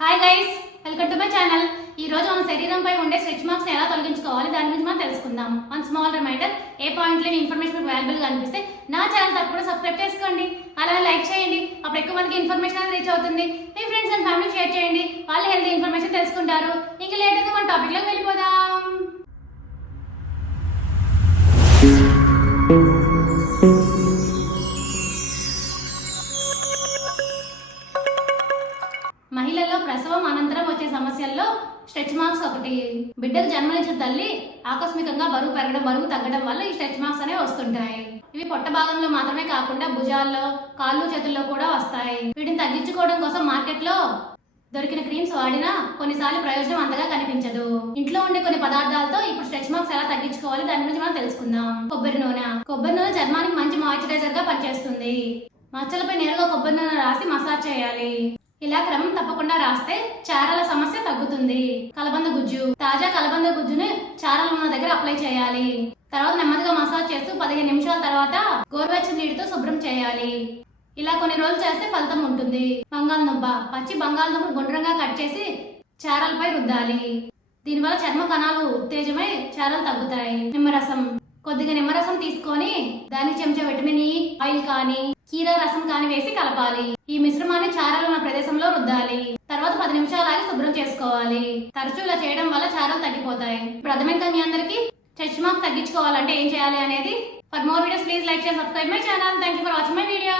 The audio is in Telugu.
Hi guys, welcome to my channel. ఈ రోజు మన శరీరంపై ఉండే స్ట్రెచ్ మార్క్స్ ని ఎలా తొలగించుకోవాలి దాని గురించి మనం తెలుసుకుందాం. వన్ స్మాల్ రిమైండర్, ఏ పాయింట్ లో ఇన్ఫర్మేషన్ వాల్యుబుల్ గా అనిపిస్తే నా ఛానల్ తప్పకుండా సబ్స్క్రైబ్ చేసుకోండి, అలానే లైక్ చేయండి. అప్పుడు ఎక్కువ మందికి ఇన్ఫర్మేషన్ అనేది రీచ్ అవుతుంది. మీ ఫ్రెండ్స్ అండ్ ఫ్యామిలీ షేర్ చేయండి, వాళ్ళు హెల్తీ ఇన్ఫర్మేషన్ తెలుసుకుంటారు. ఇంకా లేట్ అయితే మన టాపిక్ లోకి వెళ్ళిపోదాం. మహిళల్లో ప్రసవం అనంతరం వచ్చే సమస్యల్లో స్ట్రెచ్ మార్క్స్ ఒకటి. బిడ్డకు జన్మనిచ్చిన తల్లి ఆకస్మికంగా బరువు పెరగడం, బరువు తగ్గడం వల్ల ఈ స్ట్రెచ్ మార్క్స్ అనేవి వస్తుంటాయి. ఇవి పొట్ట భాగంలో మాత్రమే కాకుండా భుజాల్లో, కాళ్ళు, చేతుల్లో కూడా వస్తాయి. వీటిని తగ్గించుకోవడం కోసం మార్కెట్ లో దొరికిన క్రీమ్స్ వాడినా కొన్నిసార్లు ప్రయోజనం అంతగా కనిపించదు. ఇంట్లో ఉండే కొన్ని పదార్థాలతో ఇప్పుడు స్ట్రెచ్ మార్క్స్ ఎలా తగ్గించుకోవాలి దాని గురించి మనం తెలుసుకుందాం. కొబ్బరి నూనె చర్మానికి మంచి మాయిశ్చరైజర్ గా పనిచేస్తుంది. మచ్చలపై నేరుగా కొబ్బరి నూనె రాసి మసాజ్ చేయాలి. ఇలా క్రమం తప్పకుండా రాస్తే చారల సమస్య తగ్గుతుంది. కలబంద గుజ్జు, తాజా కలబంద గుజ్జుని చారలు ఉన్న దగ్గర అప్లై చేయాలి. తర్వాత నెమ్మదిగా మసాజ్ చేస్తూ 15 నిమిషాల తర్వాత గోరువెచ్చని నీటితో శుభ్రం చేయాలి. ఇలా కొన్ని రోజులు చేస్తే ఫలితం ఉంటుంది. బంగాళదుంప, పచ్చి బంగాళదుంప గుండ్రంగా కట్ చేసి చారలపై రుద్దాలి. దీనివల్ల చర్మ కణాలు ఉత్తేజమై చారలు తగ్గుతాయి. నిమ్మరసం, కొద్దిగా నిమ్మరసం తీసుకొని దానికి చెంచా విటమిన్ ఇ ఆయిల్ కానీ కీరా రసం కానీ వేసి కలపాలి. ఈ మిశ్రమాన్ని చారలు ఉన్న ప్రదేశంలో రుద్దాలి. తర్వాత 10 నిమిషాలు ఆగి శుభ్రం చేసుకోవాలి. తరచూ ఇలా చేయడం వల్ల చారలు తగ్గిపోతాయి. ఇప్పుడు అర్థమైందా మీ అందరికి స్ట్రెచ్ మార్క్స్ తగ్గించుకోవాలంటే ఏం చేయాలి అనేది? For more videos please like share subscribe my channel. Thank you for watching my video.